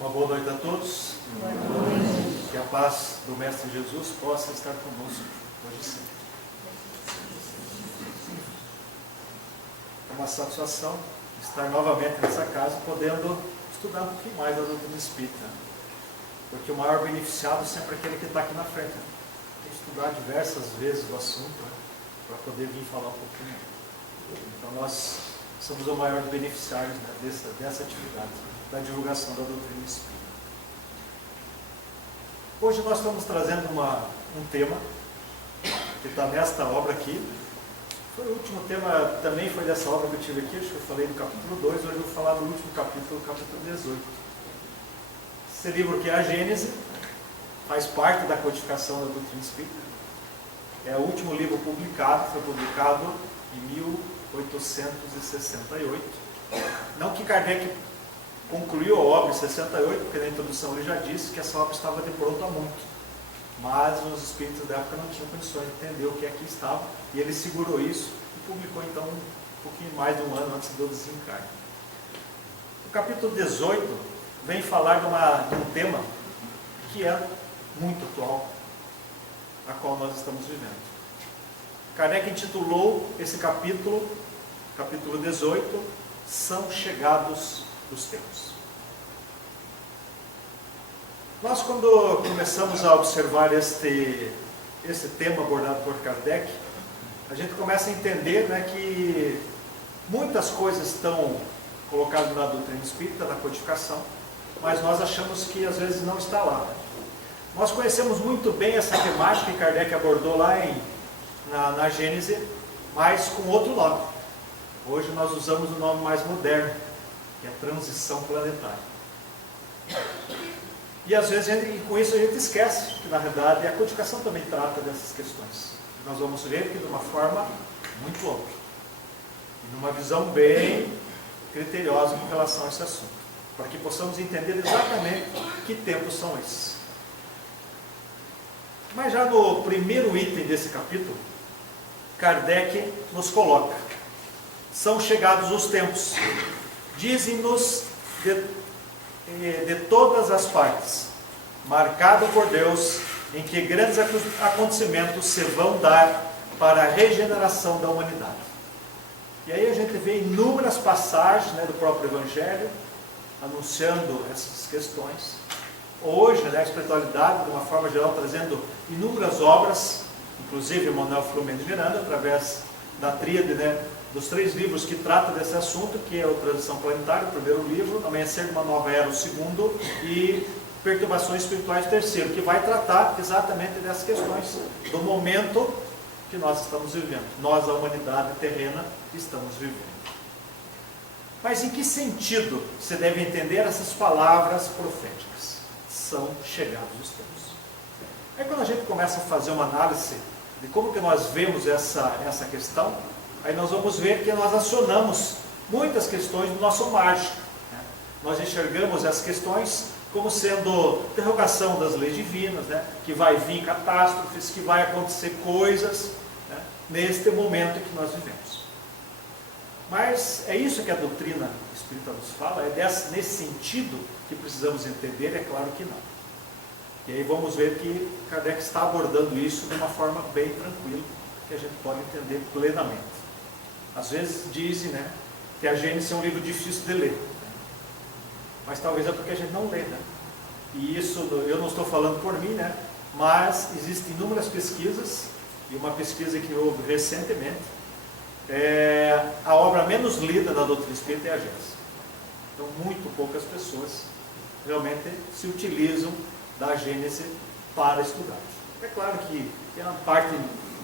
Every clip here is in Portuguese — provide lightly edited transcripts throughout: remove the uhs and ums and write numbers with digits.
Uma boa noite a todos. Boa noite. Que a paz do Mestre Jesus possa estar conosco hoje e sempre. É uma satisfação estar novamente nessa casa, podendo estudar um pouquinho mais da doutrina espírita. Porque o maior beneficiado sempre é aquele que está aqui na frente. Tem que estudar diversas vezes o assunto, para poder vir falar um pouquinho. Então nós somos o maior beneficiário, dessa atividade, da divulgação da doutrina espírita. Hoje nós estamos trazendo um tema que está nesta obra aqui. Foi o último tema, também foi dessa obra que eu tive aqui, acho que eu falei do capítulo 2, hoje eu vou falar do último capítulo, capítulo 18. Esse livro que é a Gênese, faz parte da codificação da doutrina espírita. É o último livro publicado, foi publicado em 1868. Não que Kardec concluiu a obra em 68, porque na introdução ele já disse que essa obra estava de pronto há muito. Mas os espíritos da época não tinham condições de entender o que aqui estava, e ele segurou isso e publicou então um pouquinho mais de um ano antes do desencarne. O capítulo 18 vem falar de um tema que é muito atual, a qual nós estamos vivendo. Kardec intitulou esse capítulo 18, São Chegados os Tempos. Nós, quando começamos a observar esse tema abordado por Kardec, a gente começa a entender, que muitas coisas estão colocadas na doutrina espírita, na codificação, mas nós achamos que às vezes não está lá. Nós conhecemos muito bem essa temática que Kardec abordou lá na Gênese, mas com outro nome. Hoje nós usamos o nome mais moderno, que é transição planetária. E às vezes com isso a gente esquece que na verdade a codificação também trata dessas questões. E nós vamos ver que de uma forma muito ampla, e numa visão bem criteriosa com relação a esse assunto, para que possamos entender exatamente que tempos são esses. Mas já no primeiro item desse capítulo, Kardec nos coloca: são chegados os tempos, dizem-nos de todas as partes, marcado por Deus, em que grandes acontecimentos se vão dar para a regeneração da humanidade. E aí a gente vê inúmeras passagens do próprio Evangelho anunciando essas questões. Hoje, a espiritualidade, de uma forma geral, trazendo inúmeras obras, inclusive Manuel Filomeno de Miranda, através da tríade, dos 3 livros que tratam desse assunto, que é o Transição Planetária, o primeiro livro, Amanhecer de uma Nova Era, o segundo, e Perturbações Espirituais, o terceiro, que vai tratar exatamente dessas questões do momento que nós estamos vivendo. Nós, a humanidade terrena, estamos vivendo. Mas em que sentido se deve entender essas palavras proféticas? São chegados os tempos. Aí quando a gente começa a fazer uma análise de como que nós vemos essa questão, aí nós vamos ver que nós acionamos muitas questões do nosso margem. Nós enxergamos as questões como sendo derrogação das leis divinas, que vai vir catástrofes, que vai acontecer coisas, neste momento que nós vivemos. Mas é isso que a doutrina espírita nos fala? É nesse sentido que precisamos entender? É claro que não. E aí vamos ver que Kardec está abordando isso de uma forma bem tranquila, que a gente pode entender plenamente. Às vezes dizem que a Gênesis é um livro difícil de ler, mas talvez é porque a gente não lê. E isso eu não estou falando por mim, mas existem inúmeras pesquisas, e uma pesquisa que houve recentemente, a obra menos lida da doutrina espírita é a Gênesis. Então muito poucas pessoas realmente se utilizam da Gênesis para estudar. É claro que tem uma parte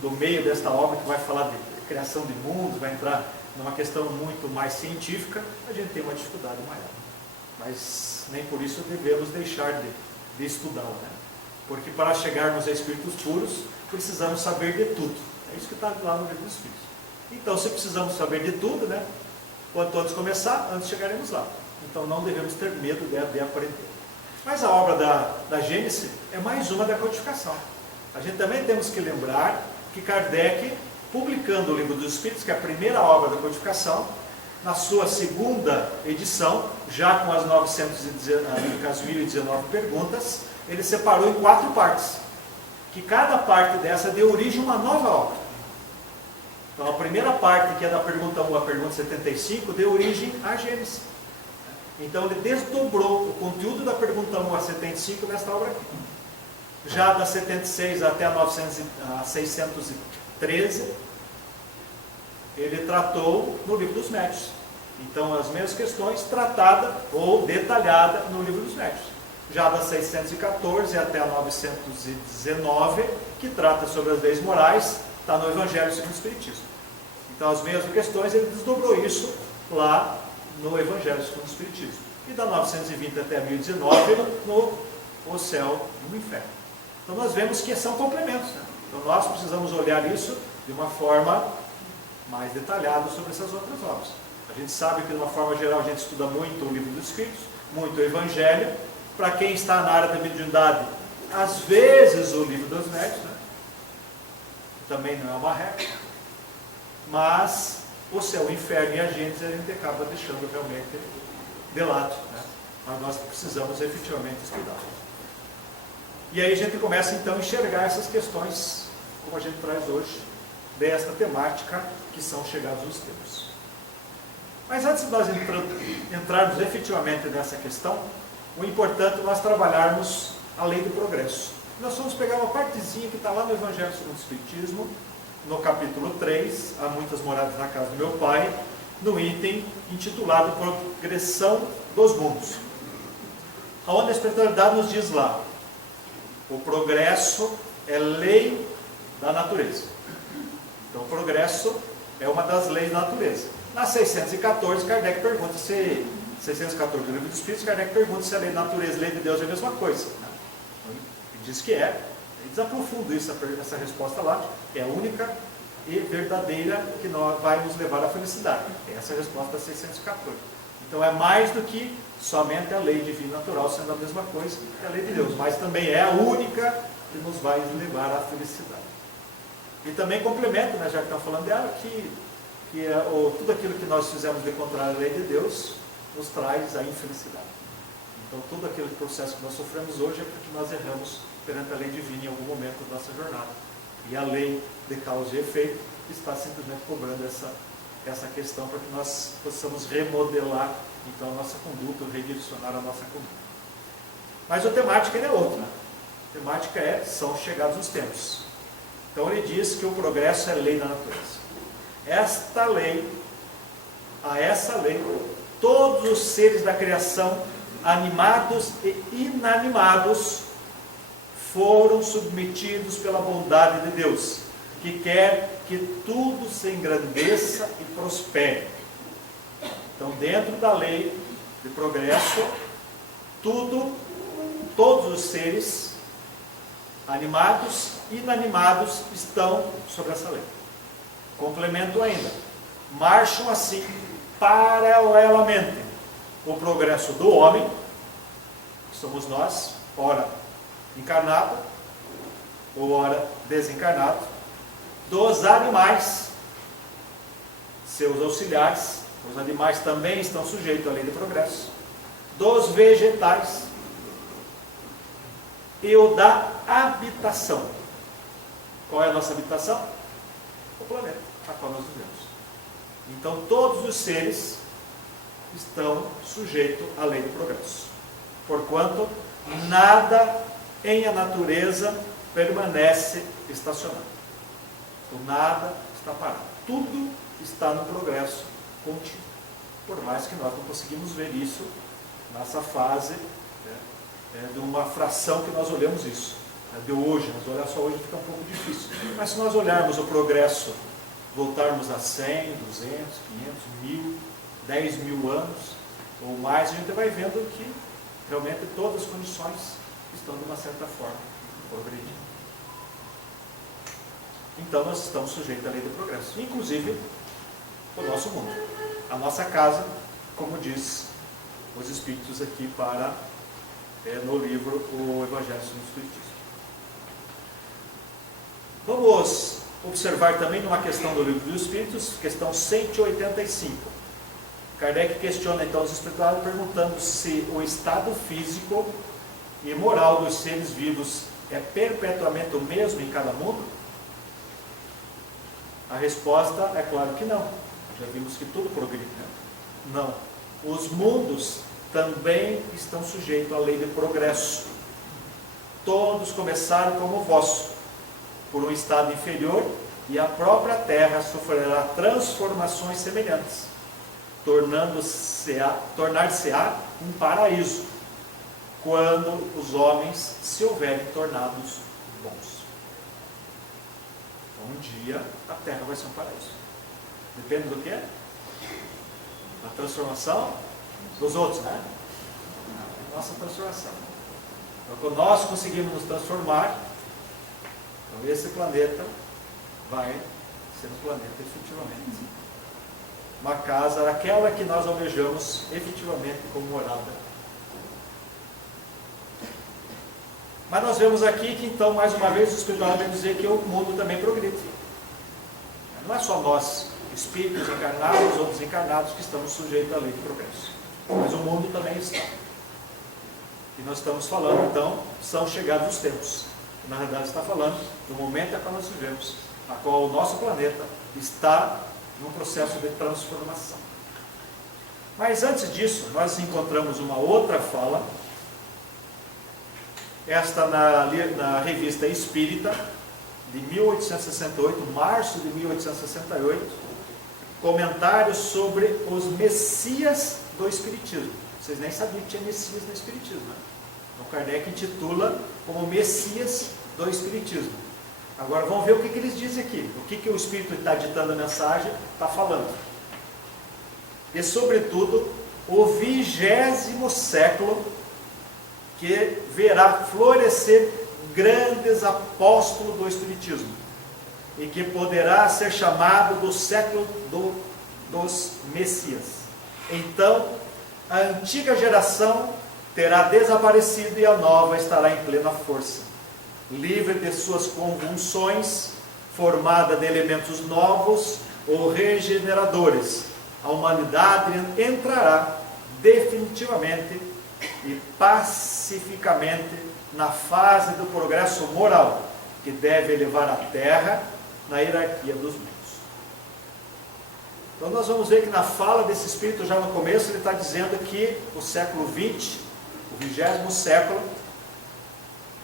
do meio desta obra que vai falar de criação de mundos, vai entrar numa questão muito mais científica, a gente tem uma dificuldade maior. Mas nem por isso devemos deixar de estudá-la, porque para chegarmos a espíritos puros, precisamos saber de tudo. É isso que está lá no livro dos Espíritos. Então, se precisamos saber de tudo, quanto antes começar, antes chegaremos lá. Então, não devemos ter medo de aprender. Mas a obra da Gênesis é mais uma da codificação. A gente também temos que lembrar que Kardec, publicando o Livro dos Espíritos, que é a primeira obra da codificação, na sua segunda edição, já com as 1019 perguntas, ele separou em 4 partes, que cada parte dessa deu origem a uma nova obra. Então a primeira parte, que é da pergunta 1 à pergunta 75, deu origem à Gênesis. Então ele desdobrou o conteúdo da pergunta 1 a 75 nesta obra aqui. Já da 76 até a 613, ele tratou no Livro dos Médiuns. Então as mesmas questões tratadas ou detalhadas no Livro dos Médiuns. Já da 614 até a 919, que trata sobre as leis morais, está no Evangelho segundo o Espiritismo. Então as mesmas questões, ele desdobrou isso lá no Evangelho segundo o Espiritismo. E da 920 até 1019, no O Céu e no Inferno. Então nós vemos que são complementos, né? Então nós precisamos olhar isso de uma forma mais detalhada sobre essas outras obras. A gente sabe que de uma forma geral a gente estuda muito o Livro dos Espíritos, muito o Evangelho. Para quem está na área da mediunidade, às vezes o Livro dos Médiuns, né? Também não é uma regra. Mas o Céu, o Inferno e a Gênesis a gente acaba deixando realmente de lado, né? Mas nós precisamos efetivamente estudar. E aí a gente começa então a enxergar essas questões, como a gente traz hoje, desta temática, que são chegados os tempos. Mas antes de nós entrarmos efetivamente nessa questão, o importante é nós trabalharmos a lei do progresso. Nós vamos pegar uma partezinha que está lá no Evangelho segundo o Espiritismo, no capítulo 3, há muitas moradas na casa do meu pai, no item intitulado Progressão dos Mundos. Onde a espiritualidade nos diz lá, o progresso é lei da natureza. Então o progresso é uma das leis da natureza. Na 614, Kardec pergunta se... 614 do Livro dos Espíritos, Kardec pergunta se a lei da natureza e a lei de Deus é a mesma coisa. Ele diz que é. Ele desaprofunda essa resposta lá. É a única e verdadeira que vai nos levar à felicidade. Essa é a resposta da 614. Então é mais do que somente a lei divina natural sendo a mesma coisa que a lei de Deus, mas também é a única que nos vai levar à felicidade. E também complementa, né, já que estamos falando dela, que tudo aquilo que nós fizemos de contrário à lei de Deus nos traz a infelicidade. Então todo aquele processo que nós sofremos hoje é porque nós erramos perante a lei divina em algum momento da nossa jornada. E a lei de causa e efeito está simplesmente cobrando essa questão para que nós possamos remodelar então a nossa conduta, redirecionar a nossa conduta. Mas a temática é outra. A temática são chegados os tempos. Então ele diz que o progresso é lei da natureza. A essa lei, todos os seres da criação, animados e inanimados, foram submetidos pela bondade de Deus, que quer que tudo se engrandeça e prospere. Então, dentro da lei de progresso, todos os seres, animados e inanimados, estão sobre essa lei. Complemento ainda, marcham assim, paralelamente, o progresso do homem, que somos nós, ora encarnado, ou ora desencarnado, dos animais, seus auxiliares, os animais também estão sujeitos à lei do progresso, dos vegetais, e o da habitação. Qual é a nossa habitação? O planeta, a qual nós vivemos. Então todos os seres estão sujeitos à lei do progresso. Porquanto nada em a natureza permanece estacionado. Então nada está parado. Tudo está no progresso contínuo. Por mais que nós não conseguimos ver isso nessa fase, de uma fração que nós olhamos isso. De hoje, nós olhar só hoje fica um pouco difícil. Mas se nós olharmos o progresso, voltarmos a 100, 200, 500, 1000, 10 mil anos ou mais, a gente vai vendo que realmente todas as condições estão de uma certa forma progredindo. Então nós estamos sujeitos à lei do progresso, inclusive o nosso mundo, a nossa casa, como diz os Espíritos aqui no livro O Evangelho segundo o Espiritismo. Vamos observar também numa questão do Livro dos Espíritos, questão 185. Kardec questiona então os espirituais perguntando se o estado físico e moral dos seres vivos é perpetuamente o mesmo em cada mundo? A resposta é claro que não. Já vimos que tudo progride, né? Não. Os mundos também estão sujeitos à lei de progresso. Todos começaram como o vosso, por um estado inferior, e a própria Terra sofrerá transformações semelhantes, tornar-se-á um paraíso, quando os homens se houverem tornados bons. Um dia a Terra vai ser um paraíso. Depende do que? Da transformação dos outros, né? Nossa transformação. Então, quando nós conseguimos nos transformar, então esse planeta vai ser um planeta efetivamente. Uma casa, aquela que nós almejamos efetivamente como morada. Mas nós vemos aqui que, então, mais uma vez, o espiritual vai dizer que o mundo também progride. Não é só nós, espíritos encarnados ou desencarnados, que estamos sujeitos à lei de progresso. Mas o mundo também está. E nós estamos falando, então, são chegados os tempos. Na verdade, está falando do momento em que nós vivemos, a qual o nosso planeta está num processo de transformação. Mas antes disso, nós encontramos uma outra fala, esta na Revista Espírita, de 1868, março de 1868, comentários sobre os Messias do Espiritismo. Vocês nem sabiam que tinha Messias no Espiritismo, né? Então Kardec intitula como Messias do Espiritismo. Agora vamos ver o que eles dizem aqui, o que o Espírito está ditando a mensagem, está falando. E sobretudo, o 20º século, que verá florescer grandes apóstolos do Espiritismo, e que poderá ser chamado do século dos Messias. Então, a antiga geração terá desaparecido e a nova estará em plena força, livre de suas convulsões, formada de elementos novos ou regeneradores. A humanidade entrará definitivamente e pacificamente na fase do progresso moral, que deve elevar a Terra na hierarquia dos mundos. Então nós vamos ver que na fala desse Espírito, já no começo, ele está dizendo que o século XX, o 20º século,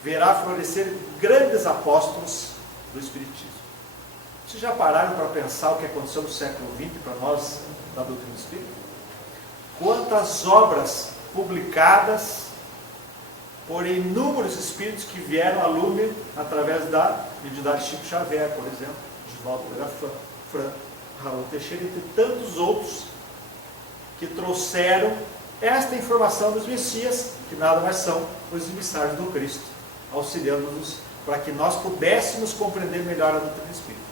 verá florescer grandes apóstolos do Espiritismo. Vocês já pararam para pensar o que aconteceu no século XX para nós, da doutrina espírita? Quantas obras publicadas por inúmeros espíritos que vieram a lume através da mediunidade Chico Xavier, por exemplo, Divaldo Pereira Franco, Raul Teixeira, e tantos outros que trouxeram esta informação dos Messias, que nada mais são os emissários do Cristo, auxiliando-nos para que nós pudéssemos compreender melhor a doutrina espírita.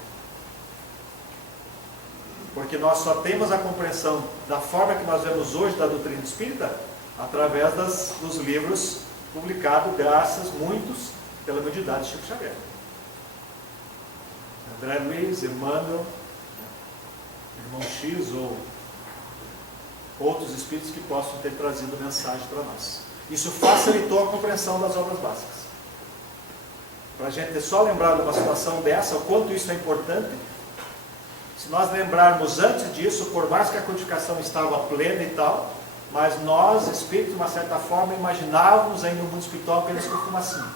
Porque nós só temos a compreensão da forma que nós vemos hoje da doutrina espírita através dos livros publicados, graças muitos pela mediunidade de Chico Xavier. André Luiz, Emmanuel, Irmão X ou outros espíritos que possam ter trazido mensagem para nós. Isso facilitou a compreensão das obras básicas. Para a gente só lembrar de uma situação dessa, o quanto isso é importante, se nós lembrarmos antes disso, por mais que a codificação estava plena e tal, mas nós, espíritos, de uma certa forma, imaginávamos ainda o mundo espiritual apenas com fumacinha.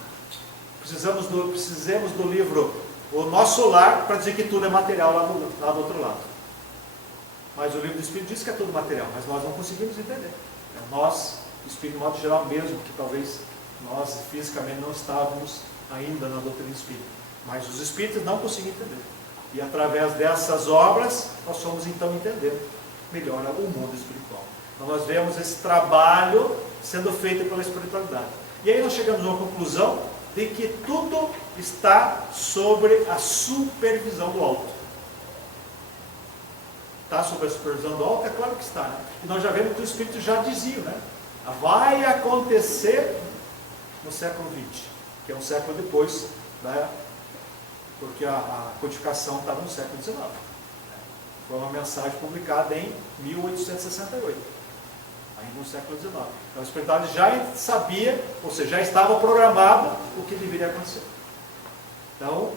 Precisamos do livro O Nosso Lar para dizer que tudo é material lá do outro lado. Mas o livro do Espírito diz que é tudo material, mas nós não conseguimos entender. Nós, espírito de modo geral mesmo, que talvez nós fisicamente não estávamos ainda na doutrina espírita, mas os espíritos não conseguem entender. E através dessas obras, nós fomos então entender melhor o mundo espiritual. Então nós vemos esse trabalho sendo feito pela espiritualidade. E aí nós chegamos a uma conclusão de que tudo está sobre a supervisão do alto. Está sob a supervisão do alto? É claro que está, né? E nós já vemos que o Espírito já dizia, né? Vai acontecer no século XX, que é um século depois, né? Porque a codificação estava no século XIX. Foi uma mensagem publicada em 1868, ainda no século XIX. Então, a espiritualidade já sabia, ou seja, já estava programado o que deveria acontecer. Então,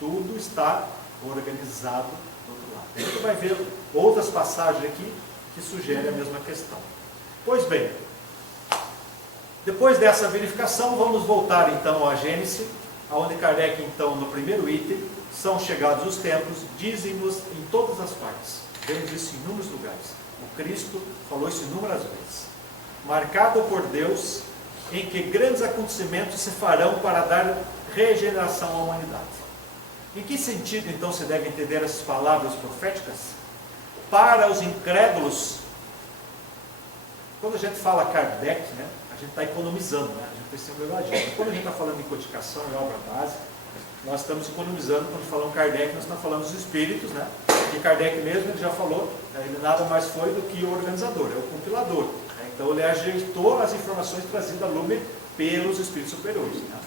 tudo está organizado do outro lado. A gente vai ver outras passagens aqui que sugerem a mesma questão. Pois bem, depois dessa verificação, vamos voltar então a Gênesis, onde Kardec, então, no primeiro item, são chegados os tempos, dizem-nos em todas as partes. Vemos isso em inúmeros lugares. O Cristo falou isso inúmeras vezes. Marcado por Deus, em que grandes acontecimentos se farão para dar regeneração à humanidade. Em que sentido, então, se deve entender essas palavras proféticas? Para os incrédulos, quando a gente fala Kardec, né, a gente está economizando, né, a gente tem sempre levadinho. Quando a gente está falando em codificação e obra básica, nós estamos economizando. Quando falamos Kardec, nós estamos falando dos espíritos, né? E Kardec mesmo, ele já falou, ele nada mais foi do que o organizador, é o compilador. Né? Então ele ajeitou as informações trazidas a lume pelos espíritos superiores. Né?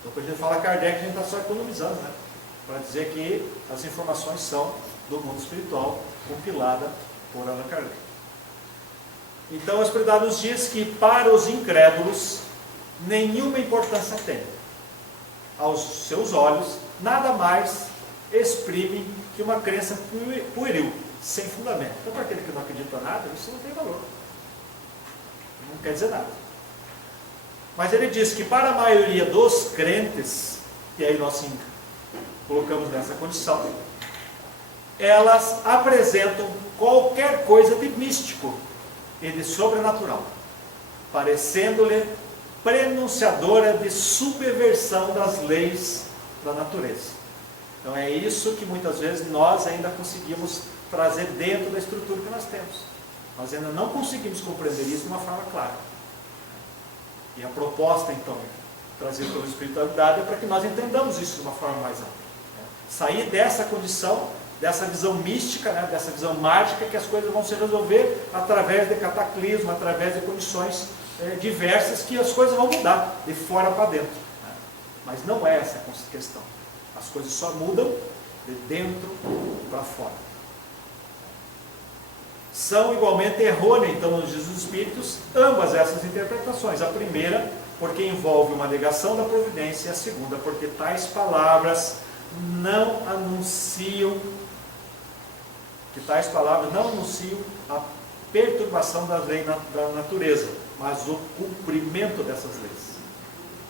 Então quando a gente fala Kardec, a gente está só economizando, né? Para dizer que as informações são do mundo espiritual, compilada por Allan Kardec. Então a espiritualidade nos diz que para os incrédulos nenhuma importância tem. Aos seus olhos, nada mais exprime que uma crença pueril, sem fundamento. Então, para aquele que não acredita em nada, isso não tem valor. Não quer dizer nada. Mas ele diz que para a maioria dos crentes, e aí nós sim colocamos nessa condição, elas apresentam qualquer coisa de místico e de sobrenatural, parecendo-lhe prenunciadora de subversão das leis da natureza. Então é isso que muitas vezes nós ainda conseguimos trazer dentro da estrutura que nós temos. Nós ainda não conseguimos compreender isso de uma forma clara. E a proposta, então, trazida pela espiritualidade é para que nós entendamos isso de uma forma mais ampla. Sair dessa condição, dessa visão mística, né, dessa visão mágica, que as coisas vão se resolver através de cataclismo, através de condições diversas, que as coisas vão mudar de fora para dentro. Né? Mas não é essa a questão. As coisas só mudam de dentro para fora. São igualmente errôneas, então, nos dias dos Espíritos, ambas essas interpretações. A primeira, porque envolve uma negação da providência, e a segunda, porque tais palavras não anunciam a perturbação das leis da natureza, mas o cumprimento dessas leis.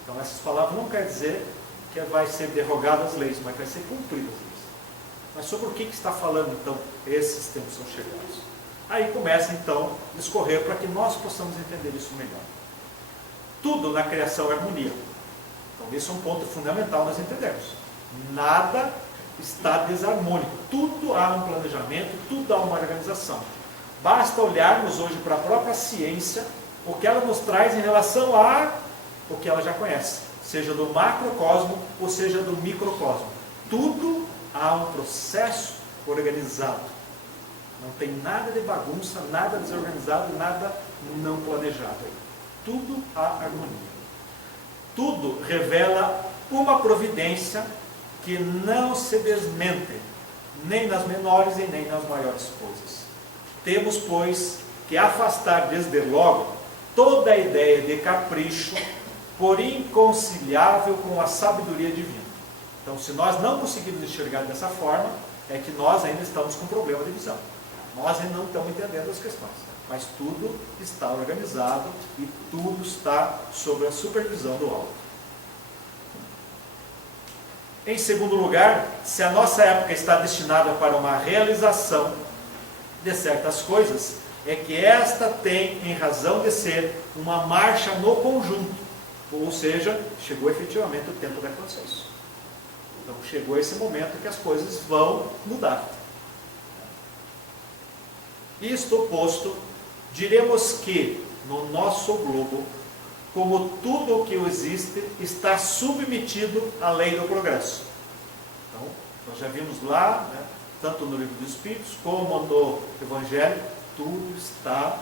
Então essas palavras não quer dizer que vai ser derrogadas as leis, mas vai ser cumpridas as leis. Mas sobre o que está falando então esses tempos são chegados? Aí começa então a discorrer para que nós possamos entender isso melhor. Tudo na criação é harmonia. Então esse é um ponto fundamental nós entendermos. Nada está desarmônico, tudo há um planejamento, tudo há uma organização. Basta olharmos hoje para a própria ciência, o que ela nos traz em relação a o que ela já conhece, seja do macrocosmo ou seja do microcosmo. Tudo há um processo organizado. Não tem nada de bagunça, nada desorganizado, nada não planejado. Tudo há harmonia. Tudo revela uma providência que não se desmente, nem nas menores e nem nas maiores coisas. Temos, pois, que afastar desde logo toda a ideia de capricho, por inconciliável com a sabedoria divina. Então, se nós não conseguimos enxergar dessa forma, é que nós ainda estamos com problema de visão. Nós ainda não estamos entendendo as questões. Mas tudo está organizado e tudo está sob a supervisão do alto. Em segundo lugar, se a nossa época está destinada para uma realização de certas coisas, é que esta tem, em razão de ser, uma marcha no conjunto. Ou seja, chegou efetivamente o tempo de acontecer isso. Então chegou esse momento que as coisas vão mudar. Isto posto, diremos que no nosso globo, como tudo o que existe, está submetido à lei do progresso. Então, nós já vimos lá, né, tanto no livro dos Espíritos como no Evangelho, tudo está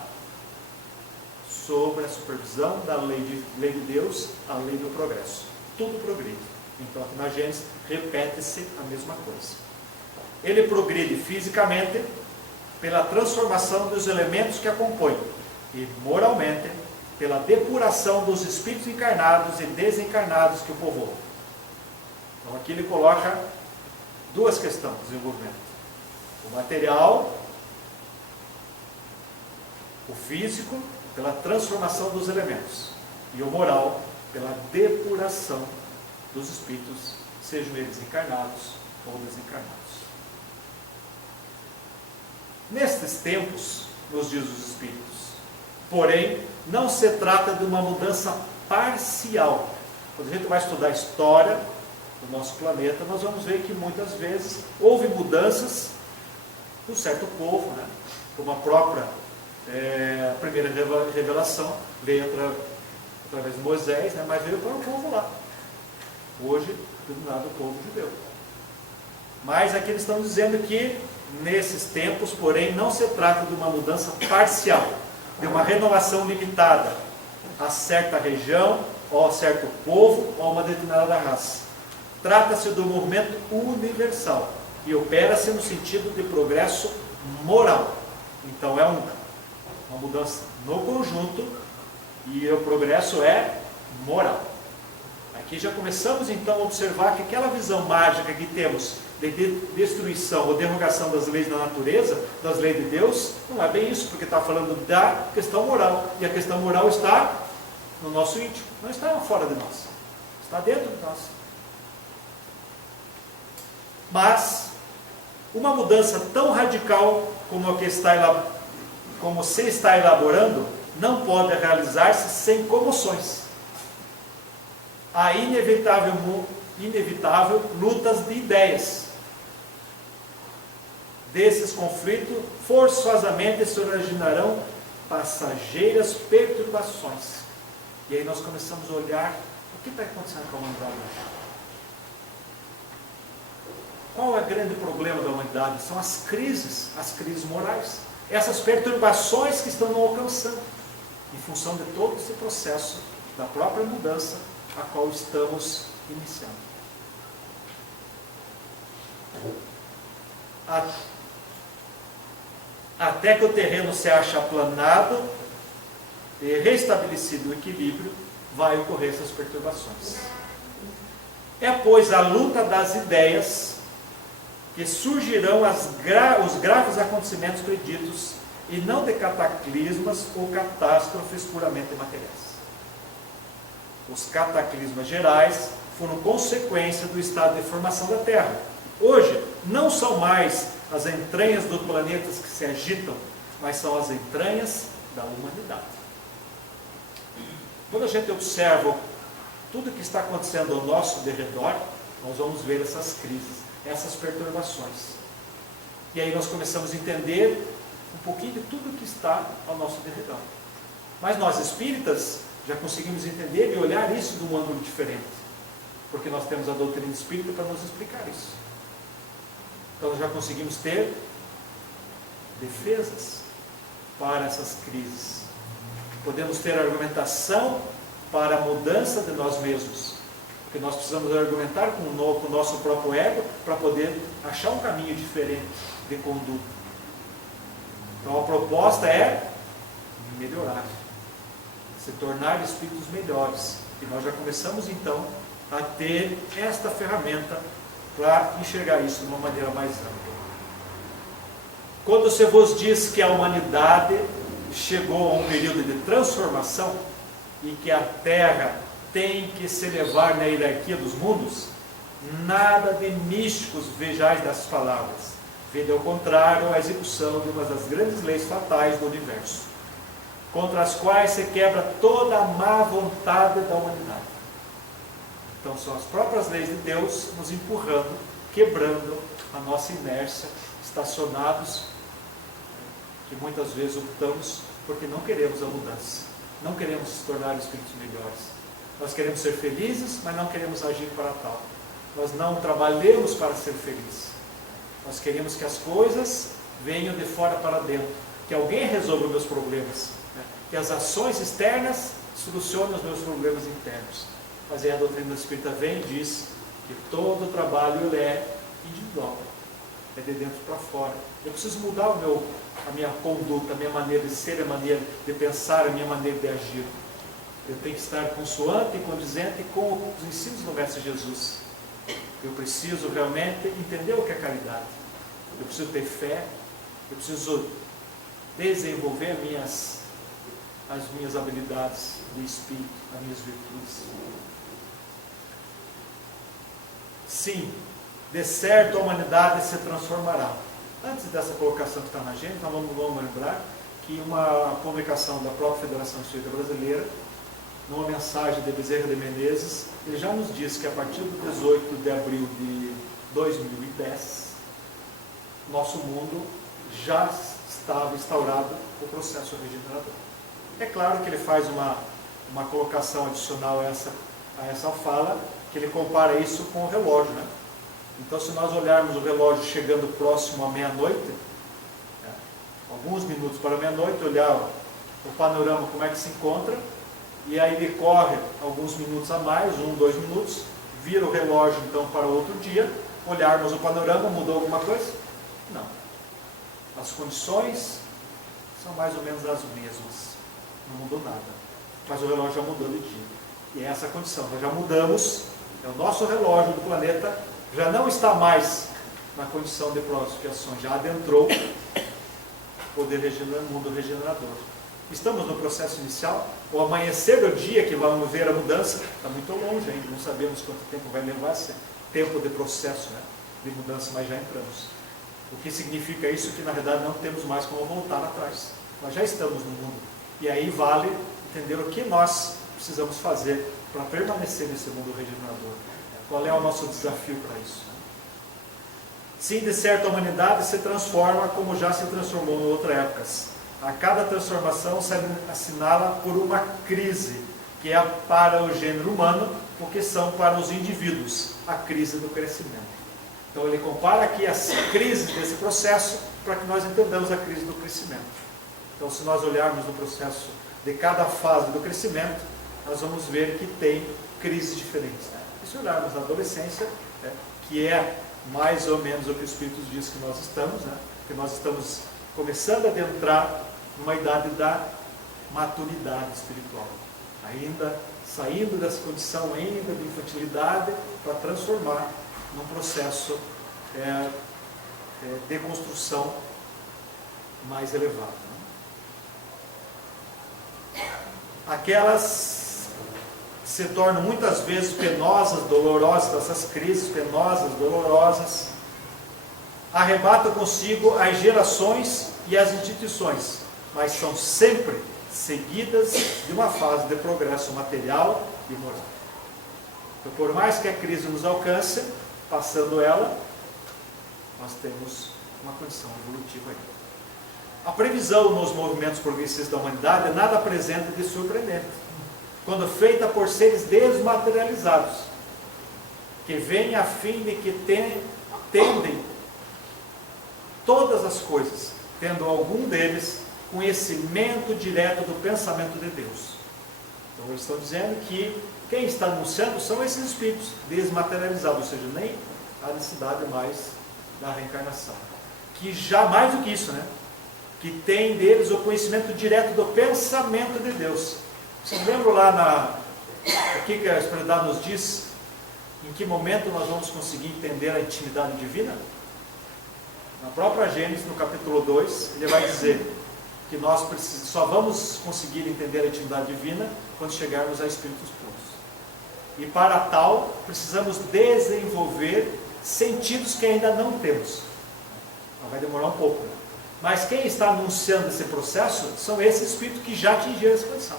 sob a supervisão da lei de Deus, a lei do progresso. Tudo progride. Então, aqui na Gênesis, repete-se a mesma coisa. ele progride fisicamente pela transformação dos elementos que a compõem e moralmente pela depuração dos espíritos encarnados e desencarnados que o povoam. Então aqui ele coloca duas questões de desenvolvimento: o material, o físico, pela transformação dos elementos, e o moral, pela depuração dos espíritos, sejam eles encarnados ou desencarnados. Nestes tempos, nos diz os espíritos, porém, não se trata de uma mudança parcial. Quando a gente vai estudar a história do nosso planeta, nós vamos ver que muitas vezes houve mudanças de um certo povo, né? Como a própria primeira revelação veio através de Moisés, né? Mas veio para o povo lá. Hoje, denominado o povo judeu. Mas aqui eles estão dizendo que nesses tempos, porém, não se trata de uma mudança parcial, de uma renovação limitada a certa região, ou a certo povo, ou a uma determinada raça. Trata-se de um movimento universal e opera-se no sentido de progresso moral. Então é uma mudança no conjunto e o progresso é moral. Aqui já começamos então a observar que aquela visão mágica que temos de destruição ou derrogação das leis da natureza, das leis de Deus, não é bem isso, porque está falando da questão moral, e a questão moral está no nosso íntimo, não está fora de nós, está dentro de nós. Mas uma mudança tão radical como se está elaborando, não pode realizar-se sem comoções. Há inevitável lutas de ideias. Desses conflitos, forçosamente se originarão passageiras perturbações. E aí nós começamos a olhar o que está acontecendo com a humanidade hoje. Qual é o grande problema da humanidade? São as crises morais. Essas perturbações que estão nos alcançando, em função de todo esse processo da própria mudança a qual estamos iniciando. Até que o terreno se ache aplanado e restabelecido o equilíbrio, vai ocorrer essas perturbações. É, pois, a luta das ideias que surgirão os graves acontecimentos preditos, e não de cataclismas ou catástrofes puramente materiais. Os cataclismas gerais foram consequência do estado de formação da Terra. Hoje, não são mais as entranhas do planeta que se agitam, mas são as entranhas da humanidade. Quando a gente observa tudo que está acontecendo ao nosso derredor, nós vamos ver essas crises, essas perturbações. E aí nós começamos a entender um pouquinho de tudo que está ao nosso derredor. Mas nós espíritas já conseguimos entender e olhar isso de um ângulo diferente, porque nós temos a doutrina espírita para nos explicar isso. Então nós já conseguimos ter defesas para essas crises. Podemos ter argumentação para a mudança de nós mesmos, porque nós precisamos argumentar com o nosso próprio ego para poder achar um caminho diferente de conduta. Então a proposta é melhorar, se tornar espíritos melhores. E nós já começamos então a ter esta ferramenta para enxergar isso de uma maneira mais ampla. Quando se vos diz que a humanidade chegou a um período de transformação e que a Terra tem que se elevar na hierarquia dos mundos, nada de místicos vejais das palavras. Vede ao contrário a execução de uma das grandes leis fatais do universo, contra as quais se quebra toda a má vontade da humanidade. Então são as próprias leis de Deus nos empurrando, quebrando a nossa inércia, estacionados, que muitas vezes optamos porque não queremos a mudança, não queremos se tornar espíritos melhores. Nós queremos ser felizes, mas não queremos agir para tal. Nós não trabalhamos para ser felizes. Nós queremos que as coisas venham de fora para dentro, que alguém resolva os meus problemas, né? Que as ações externas solucionem os meus problemas internos. Mas aí a doutrina espírita vem e diz que todo trabalho ele é individual. é de dentro para fora. Eu preciso mudar a minha conduta, a minha maneira de ser, a maneira de pensar, a minha maneira de agir. Eu tenho que estar consoante e condizente com os ensinos do Mestre Jesus. Eu preciso realmente entender o que é caridade. Eu preciso ter fé. Eu preciso desenvolver as minhas habilidades de espírito, as minhas virtudes. Sim, de certo a humanidade se transformará. Antes dessa colocação que está na agenda, nós vamos lembrar que uma publicação da própria Federação Espírita Brasileira, numa mensagem de Bezerra de Menezes, ele já nos diz que a partir do 18 de abril de 2010, nosso mundo já estava instaurado o processo regenerador. É claro que ele faz uma colocação adicional a essa fala, que ele compara isso com o relógio, né? Então, se nós olharmos o relógio chegando próximo à meia-noite, alguns minutos para a meia-noite, olhar o panorama, como é que se encontra, e aí ele corre alguns minutos a mais, 2 minutos, vira o relógio então para outro dia, olharmos o panorama, mudou alguma coisa? Não. As condições são mais ou menos as mesmas, não mudou nada, mas o relógio já mudou de dia, e é essa a condição, nós já mudamos, o nosso relógio do planeta já não está mais na condição de provas-expiação, já adentrou o mundo regenerador. Estamos no processo inicial, o amanhecer do dia que vamos ver a mudança está muito longe ainda, não sabemos quanto tempo vai levar esse tempo de processo, né, de mudança, mas já entramos. O que significa isso? Que na verdade não temos mais como voltar atrás, nós já estamos no mundo, e aí vale entender o que nós precisamos fazer para permanecer nesse mundo regenerador. Qual é o nosso desafio para isso? Sim, de certo a humanidade se transforma como já se transformou em outras épocas. A cada transformação se assinala por uma crise, que é para o gênero humano, o que são para os indivíduos, a crise do crescimento. Então ele compara aqui as crises desse processo para que nós entendamos a crise do crescimento. Então, se nós olharmos no processo de cada fase do crescimento, nós vamos ver que tem crises diferentes, né? E se olharmos na adolescência, né, que é mais ou menos o que o Espírito diz que nós estamos, né, que nós estamos começando a adentrar numa idade da maturidade espiritual, ainda saindo dessa condição ainda de infantilidade para transformar num processo de construção mais elevado, né? Aquelas se tornam muitas vezes penosas, dolorosas, essas crises penosas, dolorosas, arrebatam consigo as gerações e as instituições, mas são sempre seguidas de uma fase de progresso material e moral. Então, por mais que a crise nos alcance, passando ela, nós temos uma condição evolutiva aí. A previsão nos movimentos progressistas da humanidade nada apresenta de surpreendente, quando feita por seres desmaterializados, que vêm a fim de que tendem todas as coisas, tendo algum deles conhecimento direto do pensamento de Deus. Então eles estão dizendo que quem está anunciando são esses espíritos desmaterializados, ou seja, nem a necessidade mais da reencarnação. Que já mais do que isso, né? Que tem deles o conhecimento direto do pensamento de Deus. Vocês lembram lá o que a Espiritualidade nos diz? Em que momento nós vamos conseguir entender a intimidade divina? Na própria Gênesis, no capítulo 2, ele vai dizer que nós só vamos conseguir entender a intimidade divina quando chegarmos a espíritos puros. E para tal, precisamos desenvolver sentidos que ainda não temos. Vai demorar um pouco, né? Mas quem está anunciando esse processo são esses espíritos que já atingiram essa condição.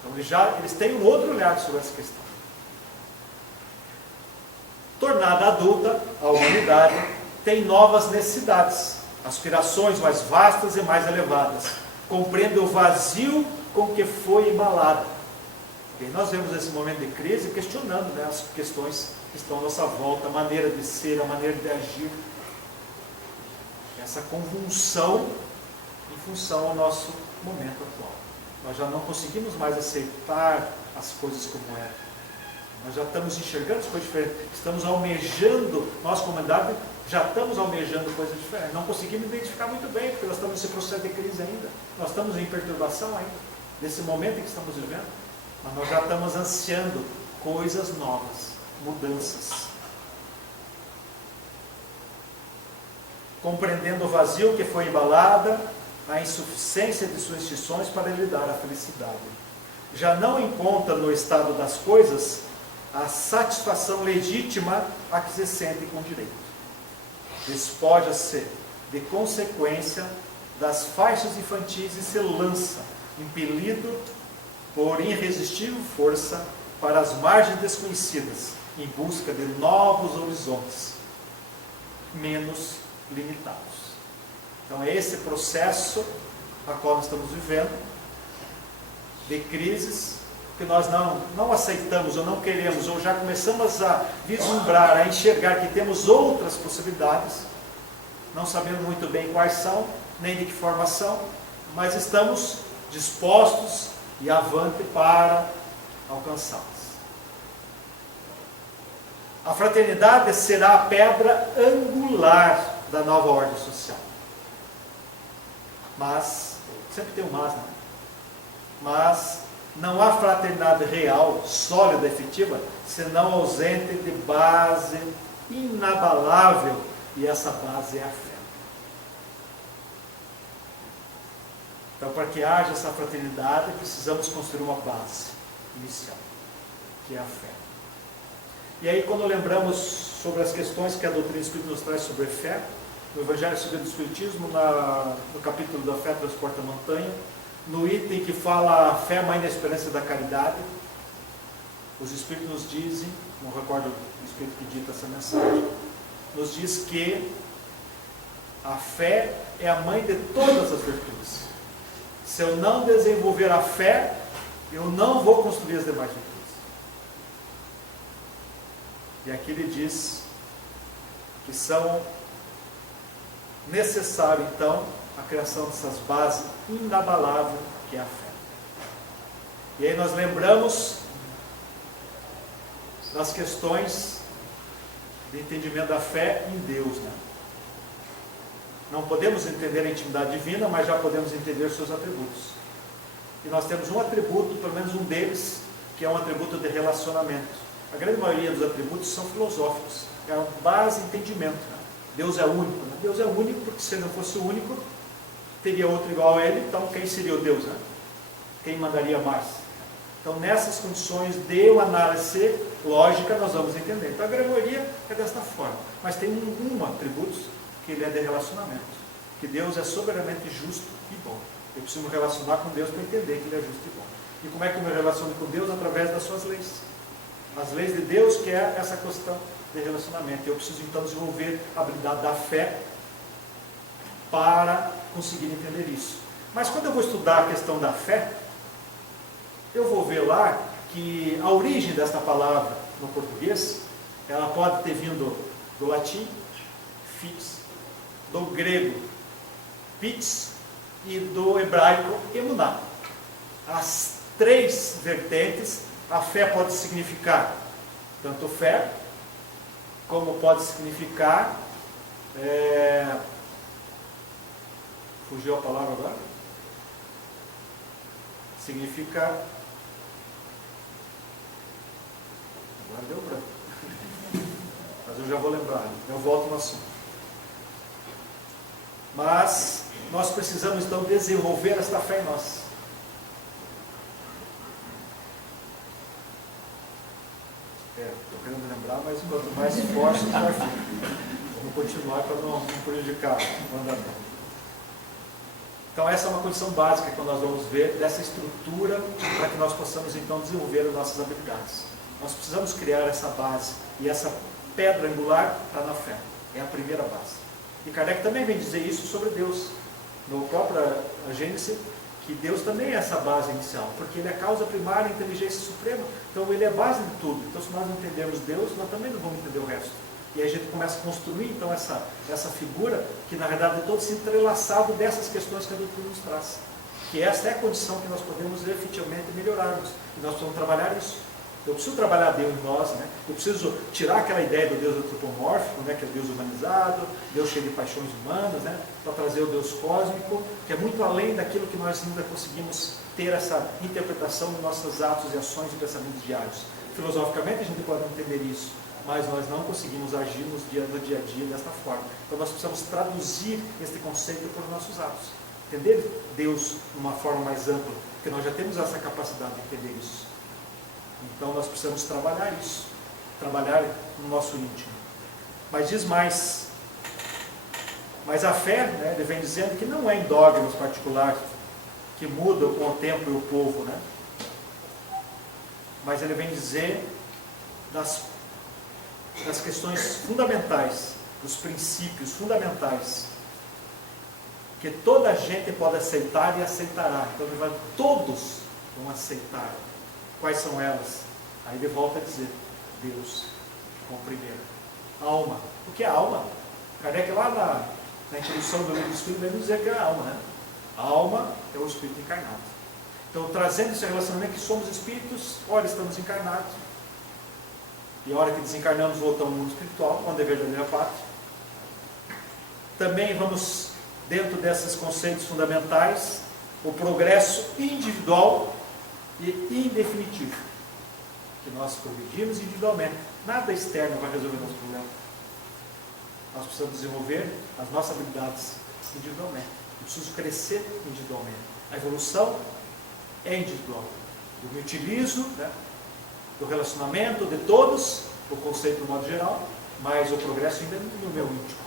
Então eles têm um outro olhar sobre essa questão. Tornada adulta, a humanidade tem novas necessidades, aspirações mais vastas e mais elevadas. Compreende o vazio com que foi embalada. E nós vemos esse momento de crise questionando, né, as questões que estão à nossa volta, a maneira de ser, a maneira de agir. Essa convulsão em função ao nosso momento atual. Nós já não conseguimos mais aceitar as coisas como eram. Nós já estamos enxergando as coisas diferentes, estamos almejando, nós como comunidade já estamos almejando coisas diferentes. Não conseguimos identificar muito bem, porque nós estamos nesse processo de crise ainda, nós estamos em perturbação ainda, nesse momento em que estamos vivendo, mas nós já estamos ansiando coisas novas, mudanças. Compreendendo o vazio que foi embalada, a insuficiência de suas instituições para lhe dar a felicidade. Já não encontra no estado das coisas a satisfação legítima a que se sente com direito. Despoja-se de consequência das faixas infantis e se lança, impelido por irresistível força, para as margens desconhecidas, em busca de novos horizontes, menos limitados. Então é esse processo a qual nós estamos vivendo, de crises, que nós não aceitamos ou não queremos, ou já começamos a vislumbrar, a enxergar que temos outras possibilidades, não sabendo muito bem quais são, nem de que forma são, mas estamos dispostos e avante para alcançá-las. A fraternidade será a pedra angular da nova ordem social. Mas, sempre tem um mas, né? Mas não há fraternidade real, sólida, efetiva, senão ausente de base inabalável, e essa base é a fé. Então, para que haja essa fraternidade, precisamos construir uma base inicial, que é a fé. E aí, quando lembramos sobre as questões que a doutrina espírita nos traz sobre a fé, no Evangelho segundo o Espiritismo, no capítulo da fé transporta a montanha, no item que fala a fé, mãe da esperança e da caridade, os Espíritos nos dizem, não recordo o Espírito que dita essa mensagem, nos diz que a fé é a mãe de todas as virtudes. Se eu não desenvolver a fé, eu não vou construir as demais virtudes. E aqui ele diz que são necessário, então, a criação dessas bases inabaláveis, que é a fé. E aí nós lembramos das questões de entendimento da fé em Deus, né? Não podemos entender a intimidade divina, mas já podemos entender seus atributos. E nós temos um atributo, pelo menos um deles, que é um atributo de relacionamento. A grande maioria dos atributos são filosóficos, é a base de entendimento, né? Deus é único, né? Deus é único porque se ele não fosse único, teria outro igual a ele, então quem seria o Deus, né? Quem mandaria mais? Então nessas condições de uma análise lógica nós vamos entender. Então a grande maioria é desta forma, mas tem um atributo que ele é de relacionamento, que Deus é soberanamente justo e bom. Eu preciso me relacionar com Deus para entender que ele é justo e bom. E como é que eu me relaciono com Deus? Através das suas leis. As leis de Deus, que é essa questão de relacionamento. Eu preciso então desenvolver a habilidade da fé para conseguir entender isso. Mas quando eu vou estudar a questão da fé, eu vou ver lá que a origem desta palavra no português, ela pode ter vindo do latim, fits, do grego, pits, e do hebraico, emuná. As três vertentes, a fé pode significar tanto fé, como pode significar, fugiu a palavra agora? Significa, agora deu branco, mas eu já vou lembrar, eu volto no assunto. Mas nós precisamos então desenvolver esta fé em nós. Estou querendo lembrar, mas quanto mais esforço, melhor fica. Vamos continuar para não prejudicar o andamento. Então essa é uma condição básica que nós vamos ver dessa estrutura para que nós possamos então desenvolver as nossas habilidades. Nós precisamos criar essa base e essa pedra angular está na fé. É a primeira base. E Kardec também vem dizer isso sobre Deus. No próprio Gênesis, que Deus também é essa base inicial, porque Ele é a causa primária, a inteligência suprema, então Ele é a base de tudo. Então se nós não entendemos Deus, nós também não vamos entender o resto. E aí a gente começa a construir então essa figura, que na verdade é todo se entrelaçado dessas questões que a doutrina nos traz. Que essa é a condição que nós podemos efetivamente melhorarmos. E nós precisamos trabalhar isso. Eu preciso trabalhar Deus em nós, né? Eu preciso tirar aquela ideia do Deus antropomórfico, né? Que é o Deus humanizado, Deus cheio de paixões humanas, né? Para trazer o Deus cósmico, que é muito além daquilo que nós ainda conseguimos ter essa interpretação nos nossos atos e ações e pensamentos diários. Filosoficamente a gente pode entender isso, mas nós não conseguimos agir no dia a dia desta forma. Então nós precisamos traduzir este conceito por nossos atos. Entender Deus de uma forma mais ampla, porque nós já temos essa capacidade de entender isso. Então nós precisamos trabalhar isso, trabalhar no nosso íntimo. Mas diz mais, mas a fé, né, ele vem dizendo que não é em dogmas particulares que mudam com o tempo e o povo, né? Mas ele vem dizer das questões fundamentais, dos princípios fundamentais, que toda a gente pode aceitar e aceitará. Então ele vai, todos vão aceitar. Quais são elas? Aí ele volta a dizer, Deus como primeiro. Alma. O que é alma? Kardec lá na introdução do livro do Espírito vai nos dizer que é a alma, né? A alma é o Espírito encarnado. Então, trazendo esse relacionamento que somos espíritos, ora estamos encarnados, e a hora que desencarnamos voltamos ao mundo espiritual, onde é a verdadeira pátria. Também vamos, dentro desses conceitos fundamentais, o progresso individual e indefinitivo, que nós progredimos individualmente. Nada externo vai resolver nosso problema. Nós precisamos desenvolver as nossas habilidades individualmente. Eu preciso crescer individualmente. A evolução é individual. Eu me utilizo, né, do relacionamento de todos, o conceito do modo geral, mas o progresso ainda é no meu íntimo.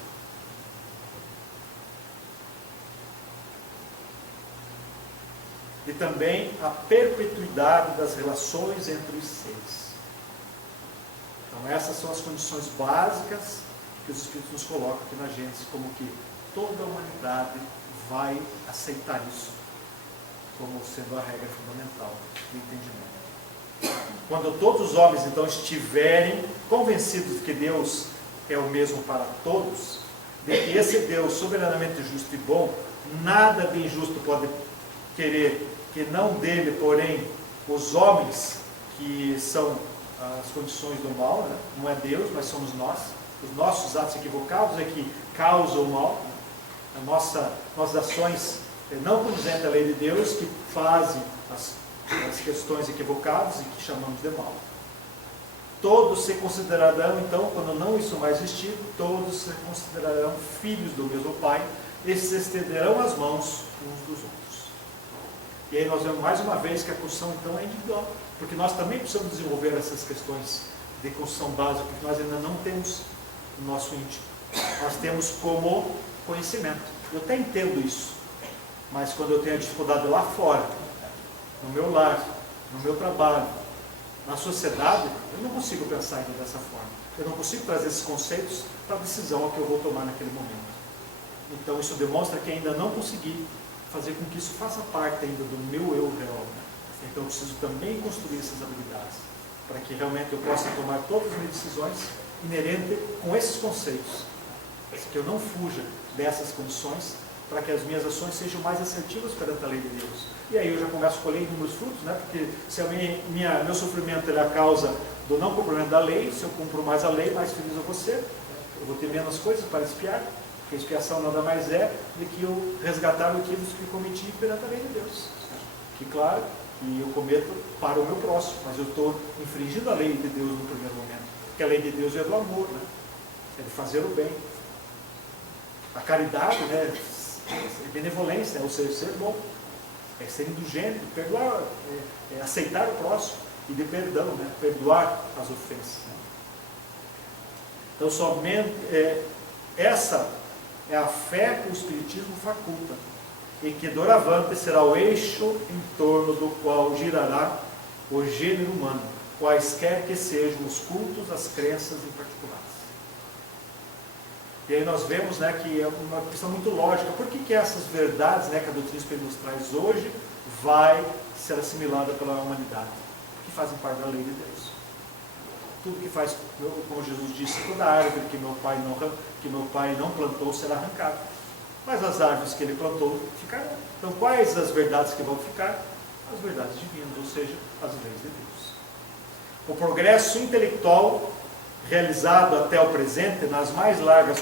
E também a perpetuidade das relações entre os seres. Então essas são as condições básicas que os Espíritos nos colocam aqui na Gênesis, como que toda a humanidade vai aceitar isso como sendo a regra fundamental do entendimento. Quando todos os homens então estiverem convencidos de que Deus é o mesmo para todos, de que esse Deus soberanamente justo e bom, nada de injusto pode querer que não dele, porém, os homens que são as condições do mal, né? Não é Deus, mas somos nós. Os nossos atos equivocados é que causam o mal. Nossas ações não condizentes à lei de Deus, que fazem as questões equivocadas e que chamamos de mal. Todos se considerarão, então, quando não isso mais existir, todos se considerarão filhos do mesmo Pai e se estenderão as mãos uns dos outros. E aí nós vemos mais uma vez que a construção então é individual, porque nós também precisamos desenvolver essas questões de construção básica, porque nós ainda não temos no nosso íntimo. Nós temos como conhecimento. Eu até entendo isso, mas quando eu tenho a dificuldade lá fora, no meu lar, no meu trabalho, na sociedade, eu não consigo pensar ainda dessa forma. Eu não consigo trazer esses conceitos para a decisão que eu vou tomar naquele momento. Então isso demonstra que ainda não consegui fazer com que isso faça parte ainda do meu eu real. Né? Então eu preciso também construir essas habilidades, para que realmente eu possa tomar todas as minhas decisões inerentes com esses conceitos, que eu não fuja dessas condições, para que as minhas ações sejam mais assertivas perante a lei de Deus. E aí eu já começo a colher inúmeros frutos, né? Porque se meu sofrimento é a causa do não cumprimento da lei, se eu cumpro mais a lei, mais feliz eu vou ser, eu vou ter menos coisas para expiar, porque a expiação nada mais é do que eu resgatar o equívoco que cometi perante a lei de Deus. Que claro, que eu cometo para o meu próximo, mas eu estou infringindo a lei de Deus no primeiro momento, porque a lei de Deus é do amor, né? É de fazer o bem. A caridade, né? É benevolência, é o ser bom, é ser indulgente, perdoar, é aceitar o próximo e de perdão, né? Perdoar as ofensas. Né? Então somente essa é a fé que o Espiritismo faculta e que doravante será o eixo em torno do qual girará o gênero humano, quaisquer que sejam os cultos, as crenças em particular. E aí nós vemos, né, que é uma questão muito lógica. Por que essas verdades, né, que a doutrina espírita nos traz hoje vai ser assimilada pela humanidade? Que fazem parte da lei de Deus. Tudo que faz, como Jesus disse, toda árvore que meu pai não plantou será arrancada. Mas as árvores que ele plantou ficarão. Então quais as verdades que vão ficar? As verdades divinas, ou seja, as leis de Deus. O progresso intelectual realizado até o presente, nas mais largas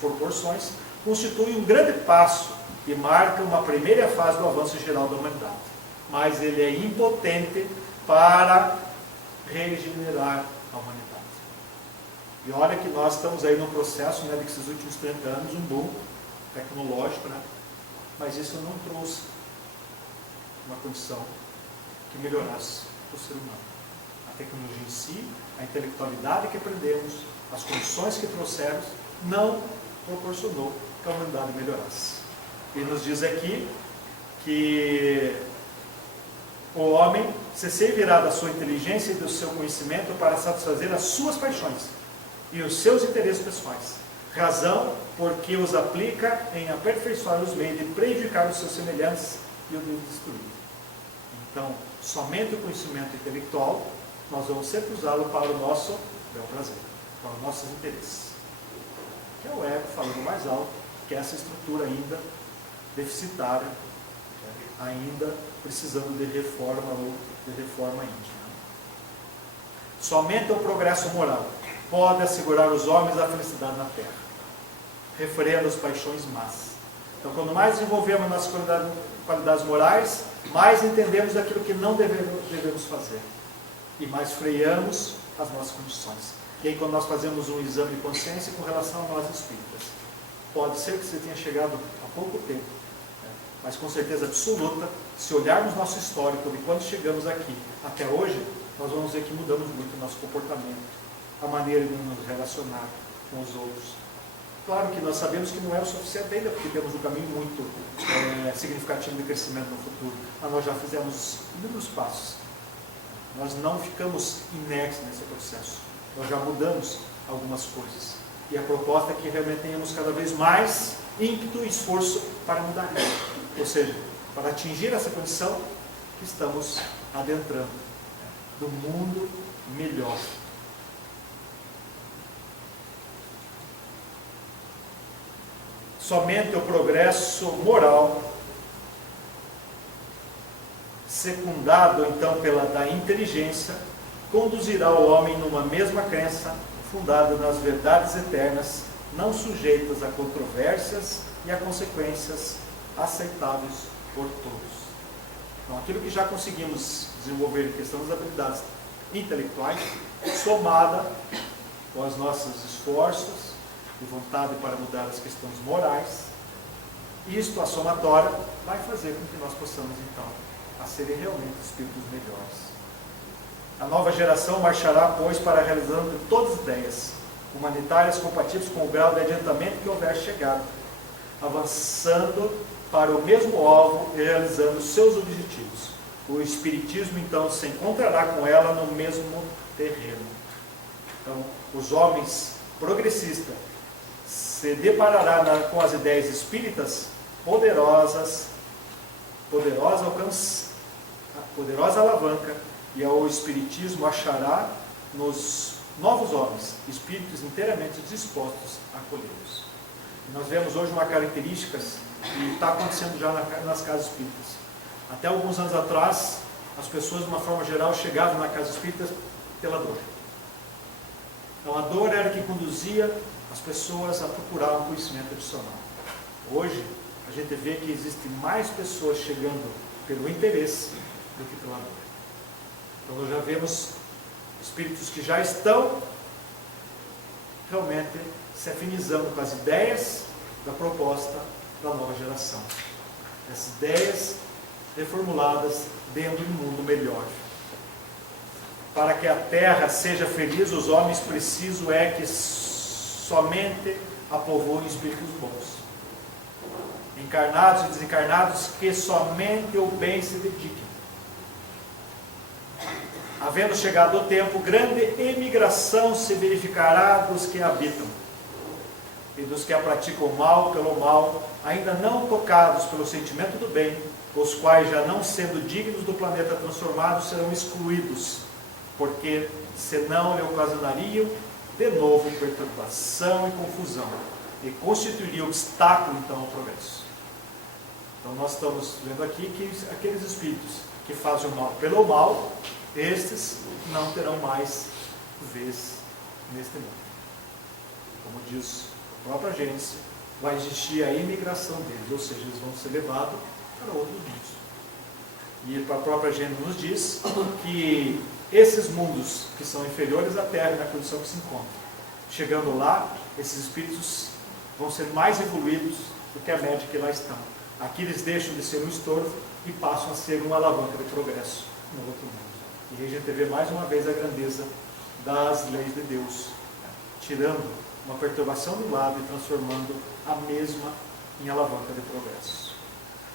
proporções, constitui um grande passo e marca uma primeira fase do avanço geral da humanidade. Mas ele é impotente para regenerar a humanidade. E olha que nós estamos aí num processo, né, desses últimos 30 anos, um boom tecnológico, né? Mas isso não trouxe uma condição que melhorasse o ser humano. A tecnologia em si, a intelectualidade que aprendemos, as condições que trouxemos, não proporcionou que a humanidade melhorasse. E nos diz aqui que o homem se servirá da sua inteligência e do seu conhecimento para satisfazer as suas paixões e os seus interesses pessoais. Razão porque os aplica em aperfeiçoar os meios de prejudicar os seus semelhantes e o de destruir. Então, somente o conhecimento intelectual, nós vamos sempre usá-lo para o nosso bel prazer, para os nossos interesses. Que é o ego falando mais alto, que é essa estrutura ainda deficitária, ainda precisando de reforma ou de reforma íntima. Somente o progresso moral pode assegurar os homens a felicidade na terra, refreando as paixões más. Então, quando mais desenvolvemos nossas qualidades morais, mais entendemos aquilo que não devemos fazer e mais freamos as nossas condições. E aí, quando nós fazemos um exame de consciência com relação a nós espíritas, pode ser que você tenha chegado há pouco tempo, mas com certeza absoluta, se olharmos nosso histórico de quando chegamos aqui até hoje, nós vamos ver que mudamos muito o nosso comportamento, a maneira de nos relacionar com os outros. Claro que nós sabemos que não é o suficiente ainda, porque temos um caminho muito significativo de crescimento no futuro, mas nós já fizemos inúmeros passos. Nós não ficamos inertes nesse processo, nós já mudamos algumas coisas. E a proposta é que realmente tenhamos cada vez mais ímpeto e esforço para mudar isso. Ou seja, para atingir essa condição que estamos adentrando, do mundo melhor. Somente o progresso moral, secundado então pela da inteligência, conduzirá o homem numa mesma crença fundada nas verdades eternas, não sujeitas a controvérsias e a consequências aceitáveis por todos. Então, aquilo que já conseguimos desenvolver em questão das habilidades intelectuais, somada com os nossos esforços e vontade para mudar as questões morais, isto, a somatória, vai fazer com que nós possamos, então, a serem realmente espíritos melhores. A nova geração marchará, pois, para realizando todas as ideias humanitárias compatíveis com o grau de adiantamento que houver chegado, avançando para o mesmo alvo e realizando seus objetivos. O Espiritismo, então, se encontrará com ela no mesmo terreno. Então, os homens progressistas se deparará com as ideias espíritas poderosa alavanca, e o Espiritismo achará nos novos homens espíritos inteiramente dispostos a acolhê-los. Nós vemos hoje uma característica que está acontecendo já nas casas espíritas. Até alguns anos atrás, as pessoas, de uma forma geral, chegavam na casa espírita pela dor. Então, a dor era que conduzia as pessoas a procurar um conhecimento adicional. Hoje, a gente vê que existem mais pessoas chegando pelo interesse do que pela dor. Então, nós já vemos espíritos que já estão realmente se afinizando com as ideias da proposta da nova geração. Essas ideias reformuladas dentro de um mundo melhor. Para que a terra seja feliz, os homens preciso é que somente a povoem espíritos bons, encarnados e desencarnados, que somente o bem se dediquem. Havendo chegado o tempo, grande emigração se verificará dos que habitam, e dos que a praticam mal pelo mal, ainda não tocados pelo sentimento do bem, os quais, já não sendo dignos do planeta transformado, serão excluídos, porque senão lhe ocasionariam de novo perturbação e confusão, e constituiria obstáculo então ao progresso. Então nós estamos vendo aqui que aqueles espíritos que fazem o mal pelo mal, estes não terão mais vez neste mundo. Como diz a própria Gênesis, vai existir a imigração deles, ou seja, eles vão ser levados para outros mundos. E a própria Gênesis nos diz que esses mundos que são inferiores à Terra, na condição que se encontram, chegando lá, esses espíritos vão ser mais evoluídos do que a média que lá estão. Aqui eles deixam de ser um estorvo e passam a ser uma alavanca de progresso no outro mundo. E aí a gente vê mais uma vez a grandeza das leis de Deus, tirando uma perturbação do lado e transformando a mesma em alavanca de progresso.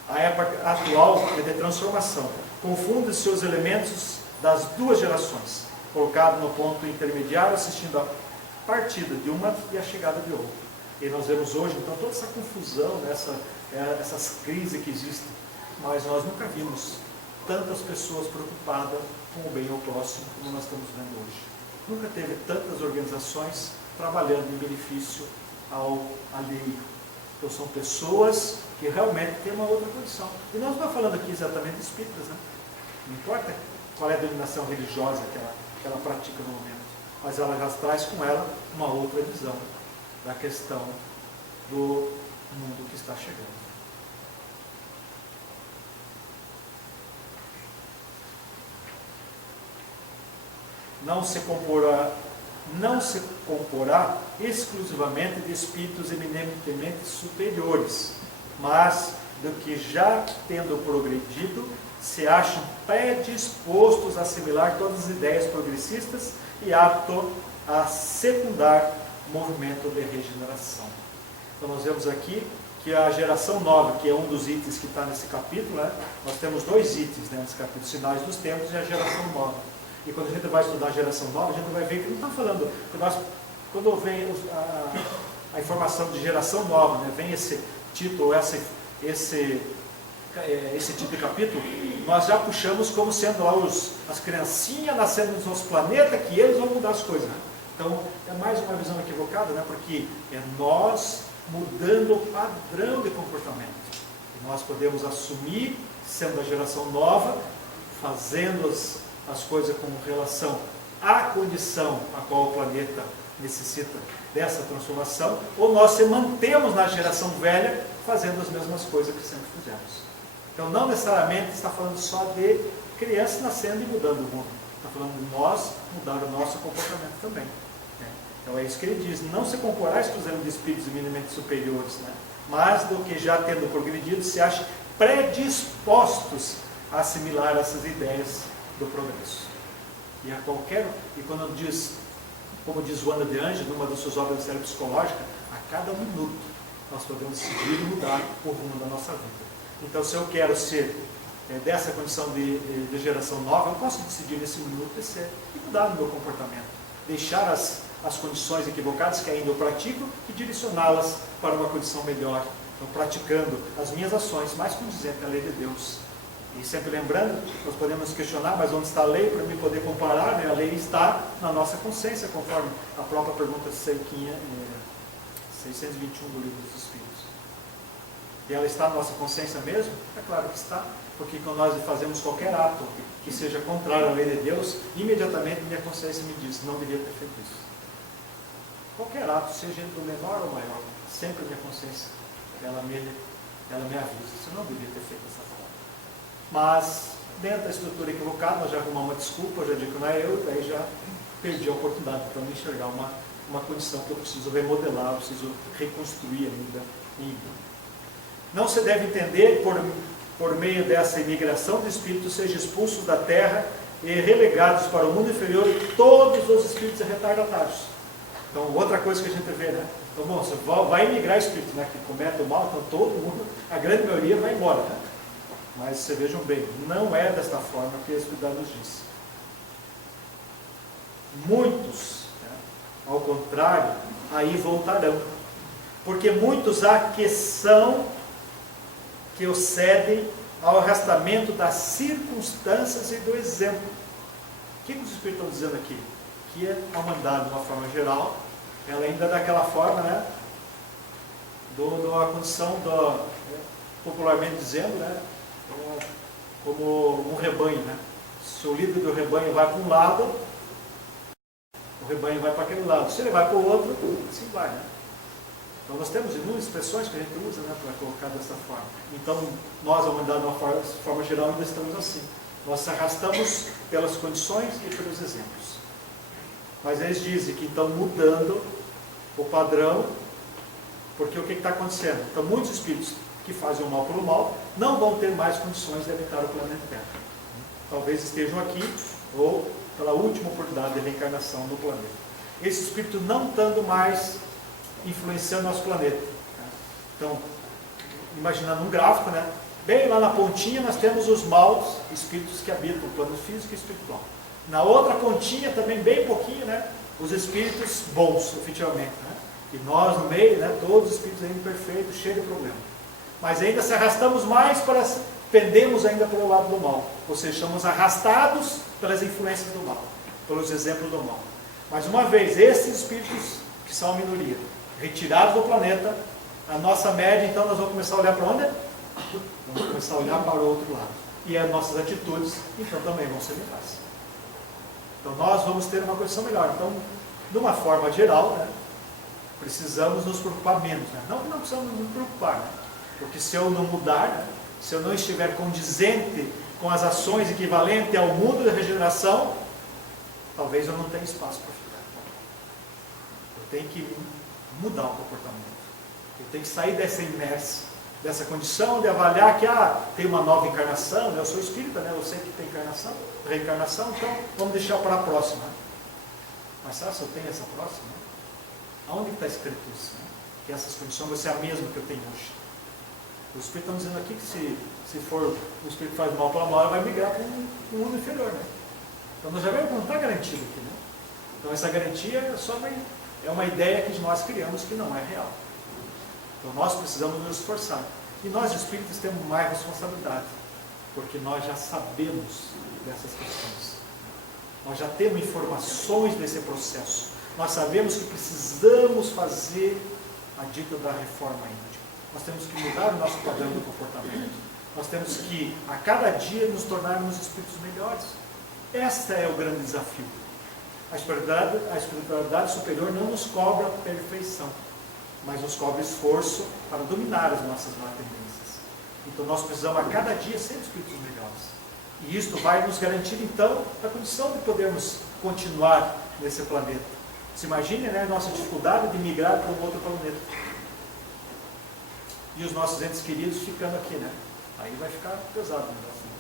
A época atual é de transformação. Confunde-se os elementos das duas gerações, colocado no ponto intermediário, assistindo a partida de uma e a chegada de outra. E nós vemos hoje, então, toda essa confusão, essas crises que existem. Mas nós nunca vimos tantas pessoas preocupadas com o bem ao próximo como nós estamos vendo hoje. Nunca teve tantas organizações trabalhando em benefício ao alheio. Então são pessoas que realmente têm uma outra condição. E nós não estamos falando aqui exatamente de espíritas, né? Não importa qual é a denominação religiosa que ela pratica no momento, mas ela já traz com ela uma outra visão da questão do mundo que está chegando. Não se comporá exclusivamente de espíritos eminentemente superiores, mas do que já tendo progredido, se acham predispostos a assimilar todas as ideias progressistas e apto a secundar o movimento de regeneração. Então nós vemos aqui que a geração nova, que é um dos itens que está nesse capítulo, né? Nós temos dois itens, né, nesse capítulo, sinais dos tempos e a geração nova. E quando a gente vai estudar a geração nova, a gente vai ver que não está falando, que nós, quando vem a informação de geração nova, né, vem esse título, esse tipo de capítulo, nós já puxamos como sendo lá as criancinhas nascendo no nosso planeta, que eles vão mudar as coisas. Então, é mais uma visão equivocada, né, porque é nós mudando o padrão de comportamento. E nós podemos assumir, sendo a geração nova, fazendo as coisas com relação à condição a qual o planeta necessita dessa transformação, ou nós se mantemos na geração velha fazendo as mesmas coisas que sempre fizemos. Então não necessariamente está falando só de crianças nascendo e mudando o mundo, está falando de nós mudar o nosso comportamento também. Né? Então é isso que ele diz, não se comporá exclusivamente de espíritos minimamente superiores, né? Mas do que já tendo progredido se acham predispostos a assimilar essas ideias do progresso. E quando diz, como diz Joana de Angelis, numa das suas obras de série psicológica, a cada minuto nós podemos decidir e mudar o rumo da nossa vida. Então, se eu quero ser dessa condição de geração nova, eu posso decidir nesse minuto e mudar o meu comportamento. Deixar as condições equivocadas que ainda eu pratico e direcioná-las para uma condição melhor. Então, praticando as minhas ações mais condizentes à lei de Deus. E sempre lembrando, nós podemos questionar, mas onde está a lei para me poder comparar? Né? A lei está na nossa consciência, conforme a própria pergunta 621 do Livro dos Espíritos. E ela está na nossa consciência mesmo? É claro que está, porque quando nós fazemos qualquer ato que seja contrário à lei de Deus, imediatamente minha consciência me diz, não devia ter feito isso. Qualquer ato, seja do menor ou maior, sempre minha consciência, ela me avisa, você não devia ter feito essa forma. Mas, dentro da estrutura equivocada, nós já arrumamos uma desculpa, eu já digo que não é eu, daí já perdi a oportunidade para me enxergar uma condição que eu preciso remodelar, eu preciso reconstruir ainda em mim. Não se deve entender por meio dessa imigração de espíritos sejam expulsos da terra e relegados para o mundo inferior todos os espíritos retardatários. Então, outra coisa que a gente vê, né? Então, bom, você vai imigrar espírito, né, que comete o mal, então todo mundo, a grande maioria vai embora, né? Mas vocês vejam bem, não é desta forma que a Espiritualidade nos diz. Muitos, né, ao contrário, aí voltarão. Porque muitos há que o cedem ao arrastamento das circunstâncias e do exemplo. O que os Espíritos estão dizendo aqui? Que a humanidade, de uma forma geral, ela ainda é daquela forma, né, da condição, popularmente dizendo, né, como um rebanho, né? Se o líder do rebanho vai para um lado, o rebanho vai para aquele lado. Se ele vai para o outro, assim vai, né? Então nós temos inúmeras expressões que a gente usa, né, para colocar dessa forma. Então nós, a humanidade, de uma forma geral, ainda estamos assim. Nós se arrastamos pelas condições e pelos exemplos. Mas eles dizem que estão mudando o padrão, porque o que está acontecendo? Então muitos espíritos que fazem o mal pelo mal não vão ter mais condições de habitar o planeta Terra. Talvez estejam aqui, ou pela última oportunidade de reencarnação no planeta. Esse espírito não estando mais influenciando nosso planeta. Então, imaginando um gráfico, né? Bem lá na pontinha nós temos os maus espíritos que habitam o plano físico e espiritual. Na outra pontinha, também bem pouquinho, né? Os espíritos bons, efetivamente. Né? E nós no meio, né? Todos os espíritos ainda perfeitos, cheios de problema. Mas ainda se arrastamos mais pendemos ainda pelo lado do mal. Ou seja, somos arrastados pelas influências do mal, pelos exemplos do mal. Mas uma vez, esses espíritos, que são a minoria, retirados do planeta, a nossa média, então nós vamos começar a olhar para onde? Vamos começar a olhar para o outro lado. E as nossas atitudes, então, também vão ser melhores. Então nós vamos ter uma condição melhor. Então, de uma forma geral, né, precisamos nos preocupar menos. Né? Não que não precisamos nos preocupar, né? Porque se eu não mudar, né, se eu não estiver condizente com as ações equivalentes ao mundo da regeneração, talvez eu não tenha espaço para ficar. Eu tenho que mudar o comportamento. Eu tenho que sair dessa inércia, dessa condição de avaliar que tem uma nova encarnação, né? Eu sou espírita, né? Eu sei que tem encarnação, reencarnação, então vamos deixar para a próxima. Mas sabe se eu tenho essa próxima? Aonde está escrito isso? Né? Que essas condições vão ser a mesma que eu tenho hoje. Os espíritos estão dizendo aqui que se for o espírito que faz mal para mal, vai migrar para um mundo inferior. Né? Então nós já vemos que não está garantido aqui. Né? Então essa garantia é uma ideia que nós criamos que não é real. Então nós precisamos nos esforçar. E nós espíritas temos mais responsabilidade, porque nós já sabemos dessas questões. Nós já temos informações desse processo. Nós sabemos que precisamos fazer a dita da reforma íntima. Nós temos que mudar o nosso padrão do comportamento. Nós temos que, a cada dia, nos tornarmos espíritos melhores. Este é o grande desafio. A espiritualidade superior não nos cobra perfeição, mas nos cobra esforço para dominar as nossas más tendências. Então nós precisamos, a cada dia, ser espíritos melhores. E isto vai nos garantir, então, a condição de podermos continuar nesse planeta. Se imagine, né, a nossa dificuldade de migrar para um outro planeta. E os nossos entes queridos ficando aqui, né? Aí vai ficar pesado o negócio. Né?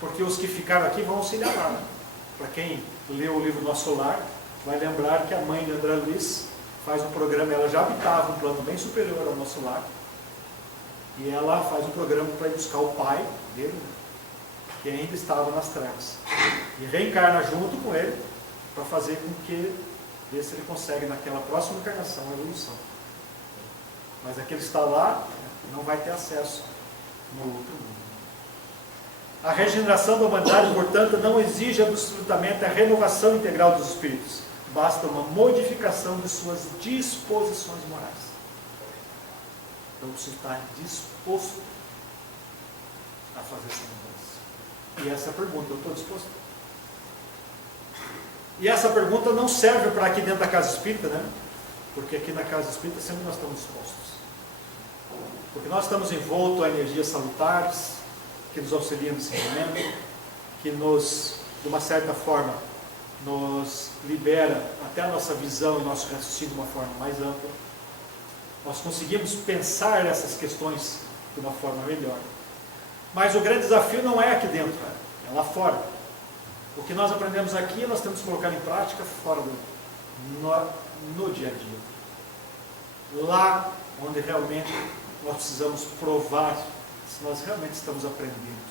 Porque os que ficaram aqui vão auxiliar lá. Né? Para quem leu o livro Nosso Lar, vai lembrar que a mãe de André Luiz faz um programa, ela já habitava um plano bem superior ao Nosso Lar, e ela faz um programa para ir buscar o pai dele, né? Que ainda estava nas trevas. E reencarna junto com ele, para fazer com que, ver se ele consegue naquela próxima encarnação a evolução. Mas aquele que está lá não vai ter acesso no outro mundo. A regeneração da humanidade, portanto, não exige absolutamente a renovação integral dos espíritos. Basta uma modificação de suas disposições morais. Então, eu preciso estar disposto a fazer essa mudança. E essa pergunta, eu estou disposto? E essa pergunta não serve para aqui dentro da casa espírita, né? Porque aqui na casa espírita sempre nós estamos dispostos. Porque nós estamos envoltos a energias salutares, que nos auxiliam no desenvolvimento, que nos, de uma certa forma, nos libera até a nossa visão e nosso raciocínio de uma forma mais ampla. Nós conseguimos pensar essas questões de uma forma melhor. Mas o grande desafio não é aqui dentro, é lá fora. O que nós aprendemos aqui, nós temos que colocar em prática fora no dia a dia. Lá onde realmente nós precisamos provar se nós realmente estamos aprendendo,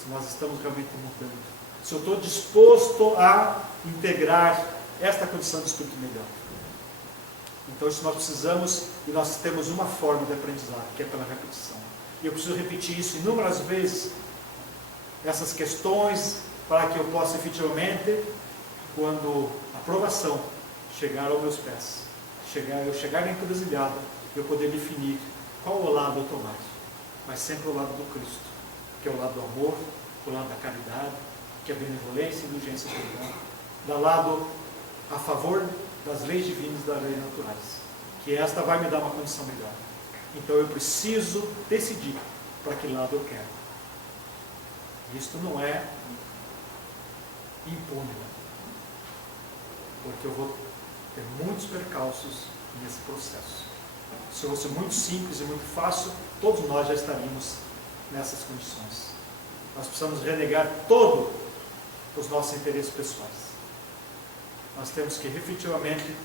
se nós estamos realmente mudando, se eu estou disposto a integrar esta condição de espírito melhor. Então isso nós precisamos, e nós temos uma forma de aprendizado, que é pela repetição. E eu preciso repetir isso inúmeras vezes, essas questões, para que eu possa efetivamente, quando a provação chegar aos meus pés, eu chegar na encruzilhada, eu poder definir qual o lado automático, mas sempre o lado do Cristo, que é o lado do amor, o lado da caridade, que é benevolência e indulgência e perdão, dá lado a favor das leis divinas e das leis naturais, que esta vai me dar uma condição melhor. Então eu preciso decidir para que lado eu quero. Isto não é impune, porque eu vou ter muitos percalços nesse processo. Se fosse muito simples e muito fácil, todos nós já estaríamos nessas condições. Nós precisamos renegar todos os nossos interesses pessoais. Nós temos que efetivamente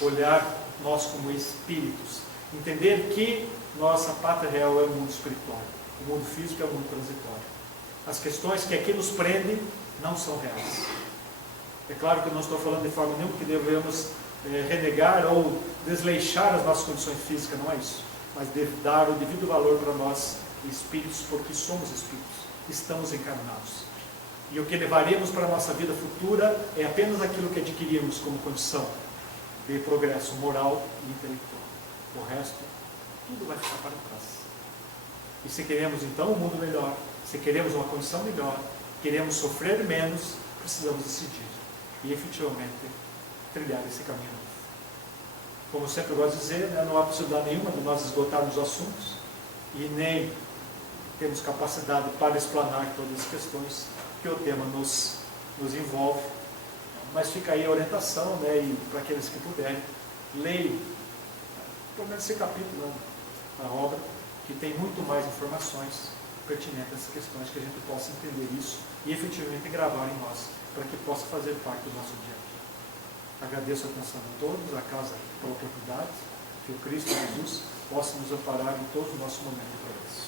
olhar nós como espíritos, entender que nossa pátria real é o mundo espiritual, o mundo físico é o mundo transitório. As questões que aqui nos prendem não são reais. É claro que eu não estou falando de forma nenhuma que devemos renegar ou desleixar as nossas condições físicas, não é isso. Mas dar o devido valor para nós, espíritos, porque somos espíritos, estamos encarnados. E o que levaremos para a nossa vida futura é apenas aquilo que adquirimos como condição de progresso moral e intelectual. O resto, tudo vai ficar para trás. E se queremos então um mundo melhor, se queremos uma condição melhor, queremos sofrer menos, precisamos decidir e efetivamente trilhar esse caminho. Como eu sempre gosto de dizer, não há possibilidade nenhuma de nós esgotarmos os assuntos e nem temos capacidade para explanar todas as questões que o tema nos envolve. Mas fica aí a orientação, e para aqueles que puderem, leiam pelo menos esse capítulo da obra, que tem muito mais informações pertinentes a essas questões, que a gente possa entender isso e efetivamente gravar em nós, para que possa fazer parte do nosso dia a dia. Agradeço a atenção de todos, a casa pela oportunidade, que o Cristo Jesus possa nos amparar em todos os nossos momentos de progresso.